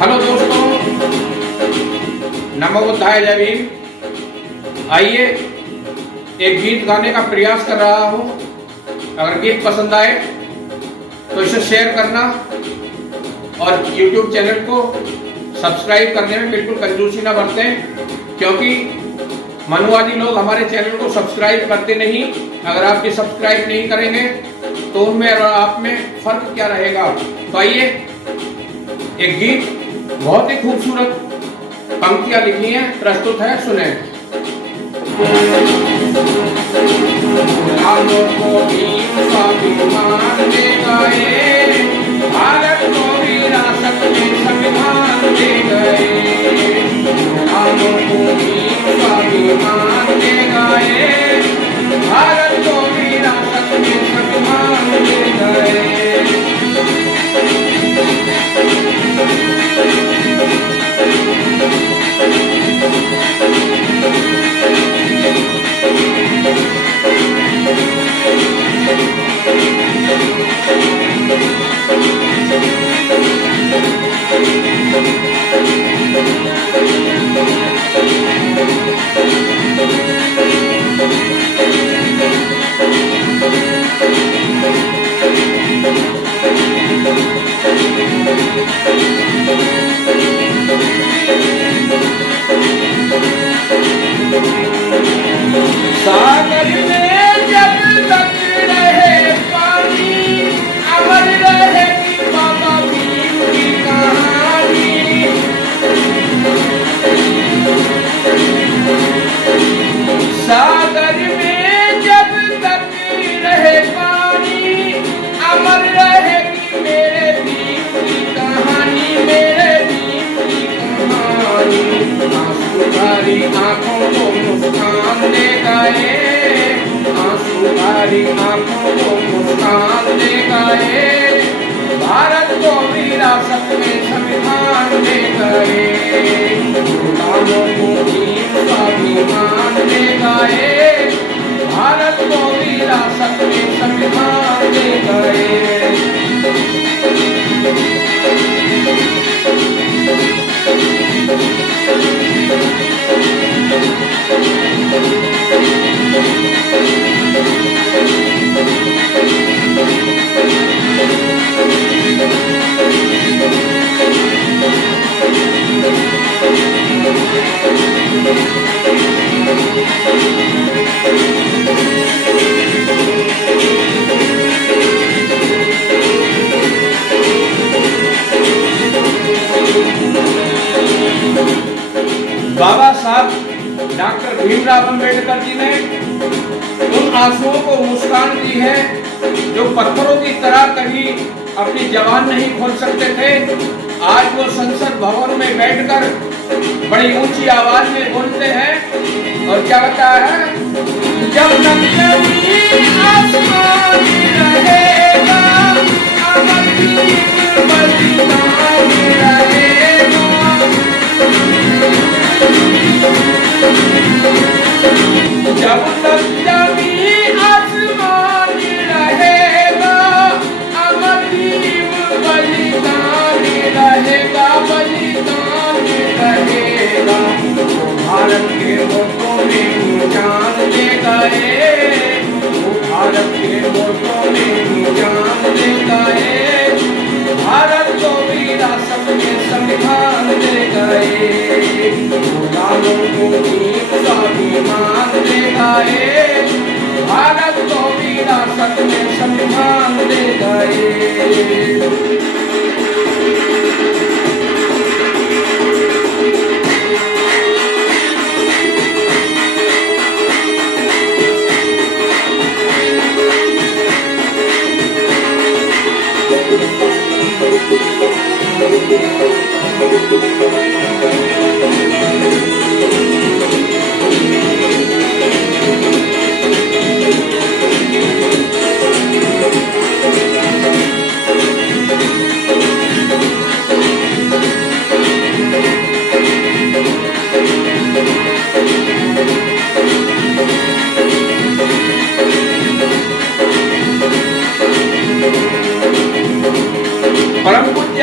Hello दोस्तों, नमो बुद्धाय, जय भीम। आइए एक गीत गाने का प्रयास कर रहा हूँ। अगर गीत पसंद आए तो इसे शेयर करना और YouTube चैनल को सब्सक्राइब करने में बिल्कुल कंजूसी ना बरतें, क्योंकि मनुवादी लोग हमारे चैनल को सब्सक्राइब करते नहीं। अगर आप भी सब्सक्राइब नहीं करेंगे तो उनमें और आप में फर्क क्या रहेगा। तो आइए एक गीत, बहुत ही खूबसूरत पंक्तियां लिखी हैं, प्रस्तुत है, सुने। स्वाभिमान दे गए, भारत को विरासत में संविधान दे गए। स्वाभिमान दे गए, भारत को विरासत में संविधान दे गए। सागर में जब तक रहे पानी, अमर रहेगी बाबा भीम की कहानी। सागर में जब तक रहे पानी, अमर रहेगी मेरे भीम की कहानी, मेरे भीम की कहानी। आंसू भरी आंखों को मुस्कान दे गए, आंसू भरी आंखों को मुस्कान दे गए, भारत को विरासत में संविधान दे गए। गुलामों को भीम स्वाभिमान दे गए, भारत को विरासत में संविधान दे गए। बाबा साहब डॉक्टर भीमराव अंबेडकर जी ने उन आंसुओं को मुस्कान दी है जो पत्थरों की तरह कभी अपनी जबान नहीं खोल सकते थे। आज वो संसद भवन में बैठकर बड़ी ऊंची आवाज में बोलते हैं और क्या बताया है, जब तक जमीन आसमान रहेगा, अमर भीम बलिदान रहेगा। जब तक जमीन आसमान रहेगा, अमर भीम बलिदान रहेगा, बलिदान रहेगा। वो भारत के वोटों में जान दे गए, वो भारत के वोटों में जान दे गए, भारत को विरासत में संविधान दे गए। गुलामों को भीम स्वाभिमान दे गए, भारत को विरासत में संविधान दे गए।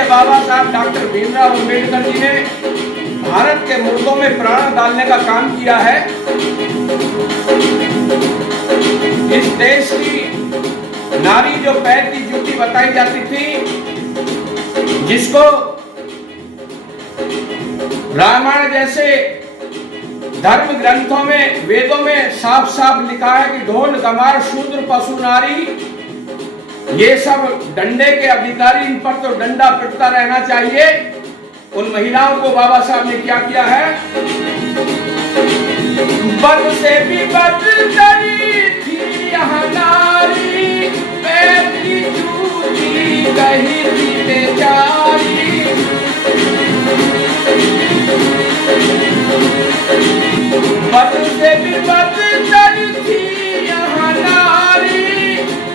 बाबा साहब डॉक्टर भीमराव अंबेडकर जी ने भारत के मुर्दों में प्राण डालने का काम किया है। इस देश की नारी जो पैर की जूती बताई जाती थी, जिसको रामायण जैसे धर्म ग्रंथों में, वेदों में साफ साफ लिखा है कि ढोल गमार शूद्र पशु नारी, ये सब डंडे के अधिकारी, इन पर तो डंडा पिटता रहना चाहिए। उन महिलाओं को बाबा साहब ने क्या किया है? बद से भी बदतरी थी यहाँ नारी, पैर की जूती कही थी बेचारी। बद से भी बदतरी थी यहाँ नारी,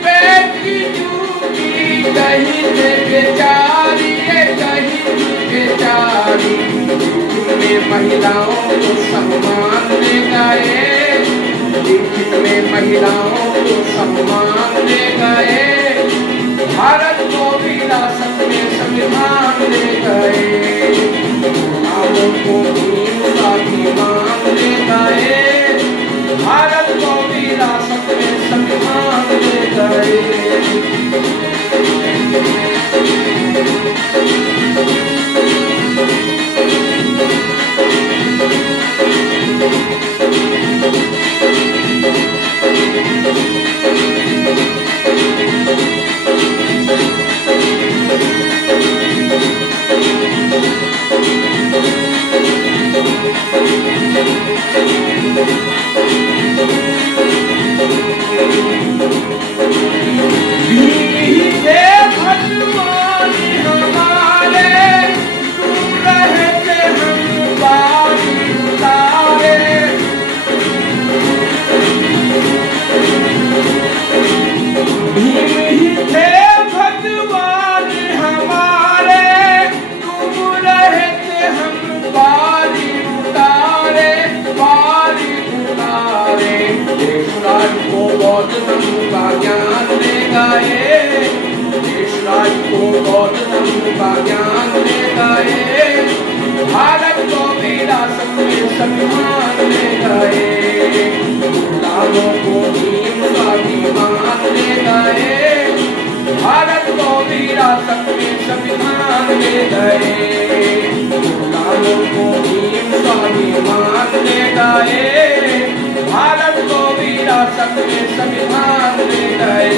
पैर की जूती कही थी बेचारी, कही थी बेचारी। में महिलाओं को सम्मान दे गए, लिखित में महिलाओं को सम्मान दे गए, भारत को विरासत में संविधान दे गए, गुलामों को भीम स्वाभिमान दे गए, भारत को विरासत में संविधान दे गए। भारत को विरासत में सम्मान दे गए, गुलामों को भीम स्वाभिमान दे गए, भारत को विरासत में संविधान दे गए, गुलामों को भीम स्वाभिमान दे गए, भारत को विरासत में संविधान दे गए।